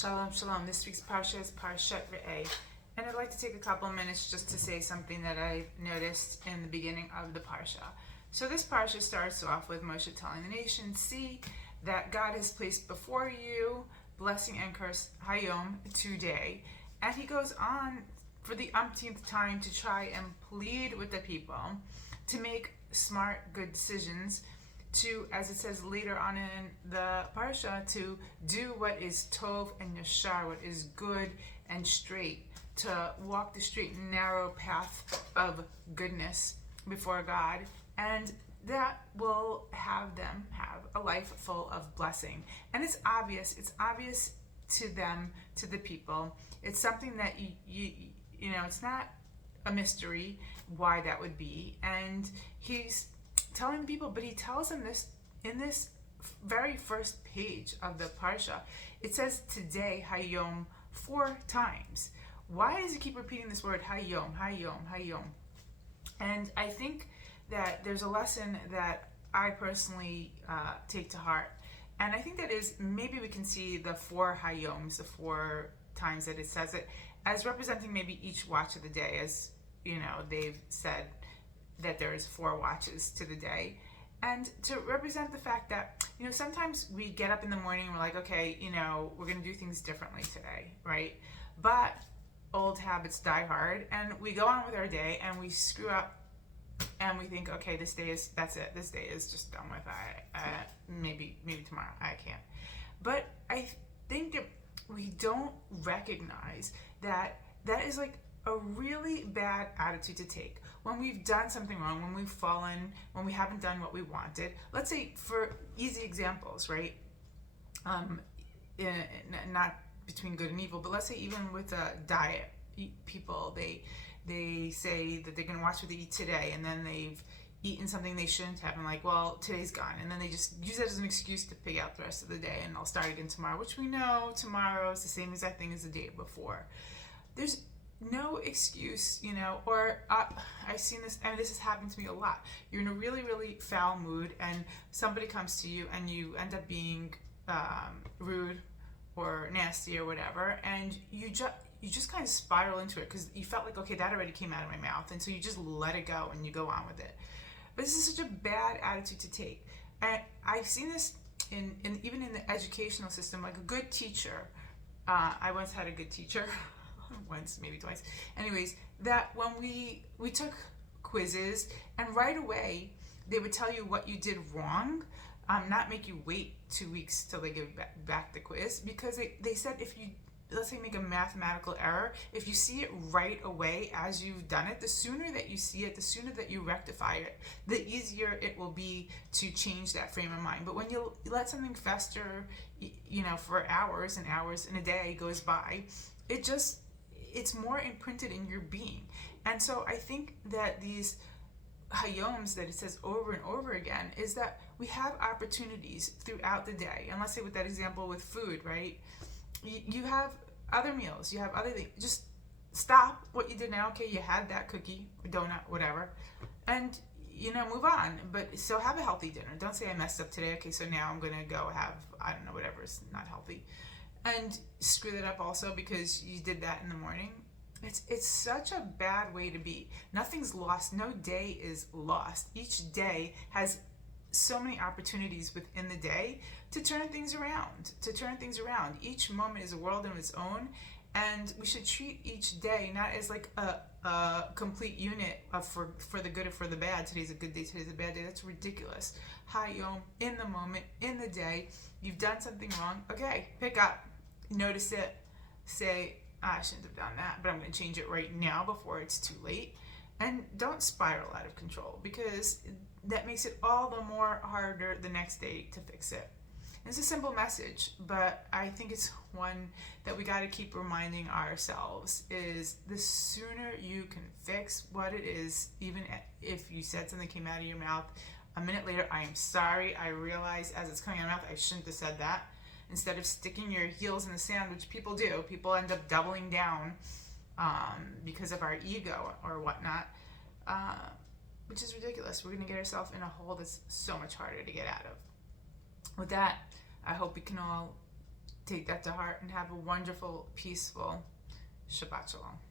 Shalom, shalom. This week's Parsha is Parshat Re'eh. And I'd like to take a couple of minutes just to say something that I noticed in the beginning of the Parsha. So this Parsha starts off with Moshe telling the nation, see that God has placed before you blessing and curse hayom today. And he goes on for the umpteenth time to try and plead with the people to make smart, good decisions, to, as it says later on in the parsha, to do what is tov and yashar, what is good and straight, to walk the straight and narrow path of goodness before God, and that will have them have a life full of blessing. And it's obvious to them, to the people. It's something that you know, it's not a mystery why that would be. And he's telling the people, but he tells them this in this very first page of the parsha. It says today, hayom, 4 times. Why does he keep repeating this word hayom, hayom, hayom? And I think that there's a lesson that I personally take to heart. And I think that is, maybe we can see the 4 hayoms, the 4 times that it says it, as representing maybe each watch of the day. As you know, they've said that there's 4 watches to the day, and to represent the fact that, you know, sometimes we get up in the morning and we're like, okay, you know, we're going to do things differently today, right? But old habits die hard, and we go on with our day and we screw up and we think, okay, that's it, this day is just done with. Maybe tomorrow I can't. But I think that we don't recognize that is like a really bad attitude to take. When we've done something wrong, when we've fallen, when we haven't done what we wanted. Let's say, for easy examples, right? Not between good and evil, but let's say even with a diet, people, they say that they're going to watch what they eat today, and then they've eaten something they shouldn't have, and like, well, today's gone, and then they just use that as an excuse to pig out the rest of the day, and I'll start again tomorrow, which we know tomorrow is the same exact thing as the day before. There's no excuse, you know. Or I've seen this, and this has happened to me a lot. You're in a really, really foul mood, and somebody comes to you, and you end up being rude or nasty or whatever, and you just kind of spiral into it because you felt like, okay, that already came out of my mouth, and so you just let it go and you go on with it. But this is such a bad attitude to take, and I've seen this in even in the educational system. Like a good teacher, I once had a good teacher. Once, maybe twice. Anyways, that when we took quizzes, and right away they would tell you what you did wrong, not make you wait 2 weeks till they give back the quiz, because they said if you, let's say, make a mathematical error, if you see it right away as you've done it, the sooner that you see it, the sooner that you rectify it, the easier it will be to change that frame of mind. But when you let something fester, you know, for hours and hours, and a day goes by, it's more imprinted in your being. And so I think that these hayoms that it says over and over again is that we have opportunities throughout the day. And let's say with that example with food, right? You have other meals, you have other things. Just stop what you did now. Okay, you had that cookie, donut, whatever, and, you know, move on. But so have a healthy dinner. Don't say I messed up today. Okay, so now I'm gonna go have, I don't know, whatever is not healthy, and screw that up also because you did that in the morning. It's such a bad way to be. Nothing's lost. No day is lost. Each day has so many opportunities within the day to turn things around. Each moment is a world of its own, and we should treat each day not as like a complete unit of for the good or for the bad. Today's a good day, today's a bad day. That's ridiculous. Hayom, in the moment, in the day, you've done something wrong. Okay, pick up, notice it, say, I shouldn't have done that, but I'm going to change it right now before it's too late. And don't spiral out of control, because that makes it all the more harder the next day to fix it. It's a simple message, but I think it's one that we got to keep reminding ourselves, is the sooner you can fix what it is, even if you said something came out of your mouth a minute later, I am sorry, I realize as it's coming out of my mouth, I shouldn't have said that. Instead of sticking your heels in the sand, which people do, people end up doubling down because of our ego or whatnot, which is ridiculous. We're going to get ourselves in a hole that's so much harder to get out of. With that, I hope we can all take that to heart and have a wonderful, peaceful Shabbat Shalom.